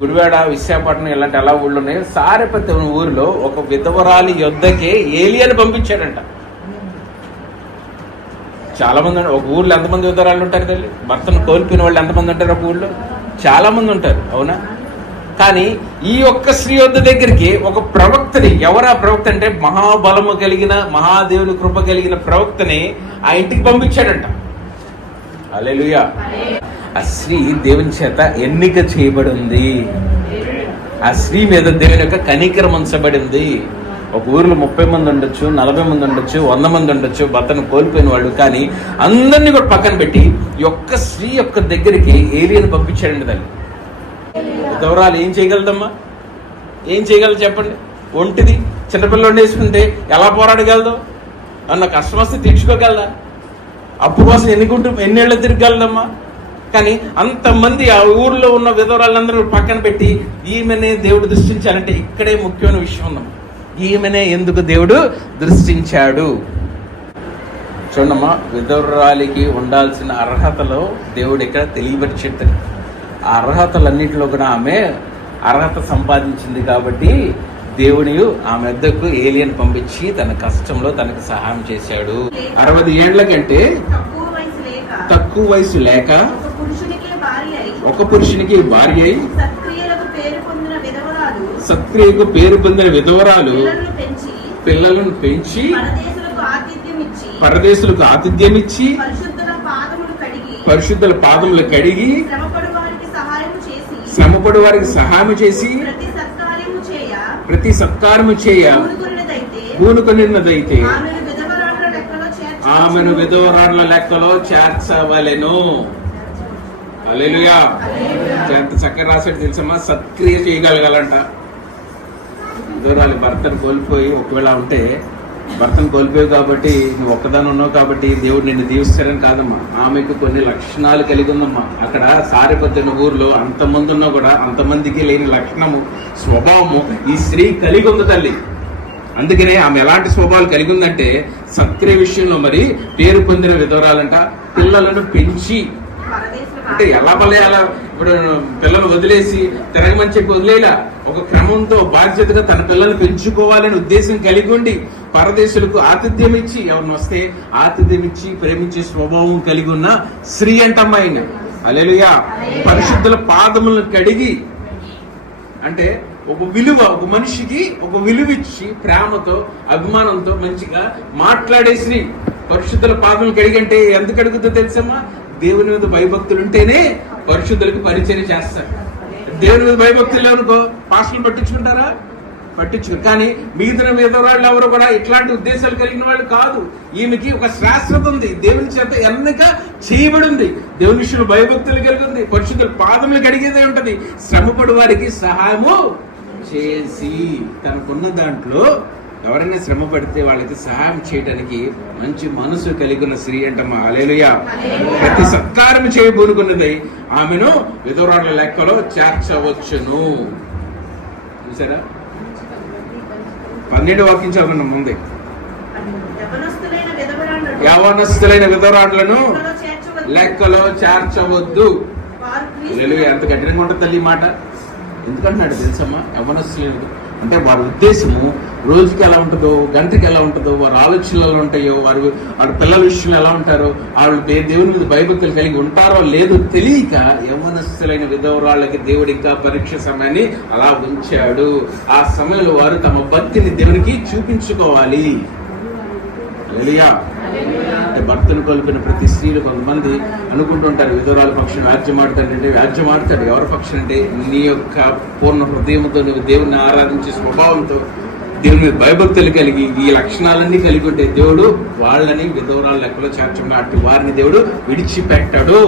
గుడివాడ విశాఖపట్నం ఇలాంటి ఎలా ఊళ్ళు ఉన్నాయో. సారెపతి ఊరిలో ఒక విధవరాలి యుద్ధకే ఏలియన్ పంపించాడంట. చాలా మంది ఒక ఊర్లో ఎంతమంది విధవరాలు ఉంటారు తల్లి? భర్తను కోల్పోయిన వాళ్ళు ఎంతమంది ఉంటారు ఒక ఊళ్ళో చాలా మంది ఉంటారు అవునా? కానీ ఈ ఒక్క స్త్రీ యొద్ద దగ్గరికి ఒక ప్రవక్తని ఎవరా ప్రవక్త అంటే మహాబలము కలిగిన మహాదేవుని కృప కలిగిన ప్రవక్తని ఆ ఇంటికి పంపించాడంట. అలెలుయా ఆ స్త్రీ దేవుని చేత ఎన్నిక చేయబడింది. ఆ స్త్రీ మీద దేవుని యొక్క కనికరం ఉంచబడింది. ఒక ఊరిలో ముప్పై మంది ఉండొచ్చు నలభై మంది ఉండొచ్చు వంద మంది ఉండొచ్చు భర్తను కోల్పోయిన వాళ్ళు. కానీ అందరినీ కూడా పక్కన పెట్టి యొక్క ఒక్క స్త్రీ యొక్క దగ్గరికి ఏలియన్ పంపించాడండి దాన్ని దౌరాలు ఏం చేయగలదమ్మా? ఏం చేయగలదు చెప్పండి? ఒంటిది చిన్నపిల్లలు వేసుకుంటే ఎలా పోరాడగలదు? అన్న కష్టం వస్తే అప్పు కోసం ఎన్ని కుటుంబం ఎన్నేళ్ళు తిరగలదమ్మా కానీ అంతమంది ఆ ఊర్లో ఉన్న విధవరాలందరూ పక్కన పెట్టి ఈమెనే దేవుడు దృష్టించాలంటే ఇక్కడే ముఖ్యమైన విషయం ఉందమ్మా ఈమెనే ఎందుకు దేవుడు దృష్టించాడు? చూడమ్మా విధవరాలికి ఉండాల్సిన అర్హతలో దేవుడు ఇక్కడ తెలియపరిచేది ఆ అర్హతలన్నింటిలో కూడా ఆమె అర్హత సంపాదించింది కాబట్టి దేవుని ఆమె వద్దకు ఏలియన్ పంపించి తన కష్టంలో తనకు సహాయం చేశాడు. అరవై ఏళ్ళ కంటే తక్కువ వయసు లేక తక్కువ వయసు లేక ఒక పురుషునికి భార్య అయి ఒక పురుషునికి భార్య అయి సత్క్రియలకు పేరు పొందిన విధవరాలు సత్క్రియకు పేరు పొందిన విధవరాలు పిల్లలను పెంచి పరదేశులకు ఆతిథ్యం ఇచ్చి పరిశుద్ధుల పాదములు కడిగి శ్రమపడు వారికి సహాయం చేసి ప్రతి సత్కారము చేయ పూనుకొనిన్నదైతే ఆమెను విధవరాళ్ళ లెక్కలో చేర్చవలెను. అలెలుయా ఎంత చక్కగా రాసాడు తెలుసమ్మా? సత్క్రియ చేయగలగాలంట. దూరాలి భర్తను కోల్పోయి ఒకవేళ ఉంటే భర్తను కోల్పోయావు కాబట్టి నువ్వు ఒక్కదాని ఉన్నావు కాబట్టి దేవుడు నిన్ను దీవిస్తారని కాదమ్మా. ఆమెకు కొన్ని లక్షణాలు కలిగి ఉందమ్మా. అక్కడ సారిపద్దిన ఊర్లో అంతమంది ఉన్నా కూడా అంతమందికి లేని లక్షణము స్వభావము ఈ స్త్రీ కలిగి ఉంది తల్లి. అందుకనే ఆమె ఎలాంటి స్వభావాలు కలిగి ఉందంటే సత్క్రియ విషయంలో మరి పేరు పొందిన విధవరాలంట పిల్లలను పెంచి అంటే ఎలా పల్లె అలా ఇప్పుడు పిల్లలు వదిలేసి తిరగమని చెప్పి వదిలేలా? ఒక క్రమంతో బాధ్యతగా తన పిల్లల్ని పెంచుకోవాలని ఉద్దేశం కలిగి ఉండి పరదేశులకు ఆతిథ్యం ఇచ్చి ఎవరిని వస్తే ఆతిథ్యం ఇచ్చి ప్రేమించే స్వభావం కలిగి ఉన్న స్త్రీ అంటమ్మాయిని అలెలుయా పరిశుద్ధుల పాదములను కడిగి అంటే ఒక విలువ ఒక మనిషికి ఒక విలువ ఇచ్చి ప్రేమతో అభిమానంతో మంచిగా మాట్లాడే శ్రీ పరిశుద్ధుల పాదములు కడిగంటే ఎందుకు అడుగుతుందో తెలుసమ్మా? దేవుని మీద భయభక్తులు ఉంటేనే పరిశుద్ధులకు పరిచయం చేస్తారు. దేవుని మీద భయభక్తులు లేవనుకో పాస్టర్లు పట్టించుకుంటారా? పట్టించుకుని కానీ మిగతా మీద వాళ్ళు ఎవరు కూడా ఇట్లాంటి ఉద్దేశాలు కలిగిన వాళ్ళు కాదు. ఈమెకి ఒక శాశ్వత ఉంది. దేవుని చేత ఎన్నిక చేయబడి ఉంది దేవుని విషయంలో భయభక్తులు కలిగి ఉంది. పరిశుద్ధులు పాదములు కడిగేదే ఉంటది. శ్రమపడి వారికి సహాయము చేసి తనకున్న దాంట్లో ఎవరైనా శ్రమ పడితే వాళ్ళకి సహాయం చేయడానికి మంచి మనసు కలిగి ఉన్న స్త్రీ అంటమ్మా అలేలుయా ప్రతి సత్కారం చేయబోనుకున్నది ఆమెను విధవరాళ్ళ లెక్కలో చేర్చవచ్చును. చూసారా? పన్నెండు వాక్యం చదవడం ముందే. యవనస్తులైన విధవరాళ్ళు యవనస్తులైన విధవరాళ్ళను లెక్కలో చేర్చవద్దు. ఎంత కఠినంగా ఉంటుంది తల్లి మాట? ఎందుకంటున్నాడు తెలుసమ్మా? యవనస్తులు అంటే వారి ఉద్దేశము రోజుకి ఎలా ఉంటుందో గంటకి ఎలా ఉంటుందో వారి ఆలోచనలు ఎలా ఉంటాయో వారు వారి పిల్లల విషయంలో ఎలా ఉంటారో వాళ్ళు దే- దేవుని మీద భయభక్తులు కలిగి ఉంటారో లేదో తెలియక యవనస్తులైన విధవరాళ్ళకి దేవుడు ఇంకా పరీక్ష సమయాన్ని అలా ఉంచాడు ఆ సమయంలో వారు తమ భక్తిని దేవునికి చూపించుకోవాలి హల్లెలూయా. అంటే భర్తను కోల్పోయిన ప్రతి స్త్రీలు కొంతమంది అనుకుంటుంటారు విధురాలు పక్షం వ్యాజ్యం ఆడతాడంటే వ్యాజ్యం ఆడతాడు ఎవరి పక్షం అంటే నీ యొక్క పూర్ణ హృదయంతో నువ్వు దేవుణ్ణి ఆరాధించే స్వభావంతో దేవుని మీద భయభక్తులు కలిగి ఈ లక్షణాలన్నీ కలిగి ఉంటే దేవుడు వాళ్ళని విధవరాల లెక్కలో చేర్చకుండా అటు వారిని దేవుడు విడిచిపెట్టాడు.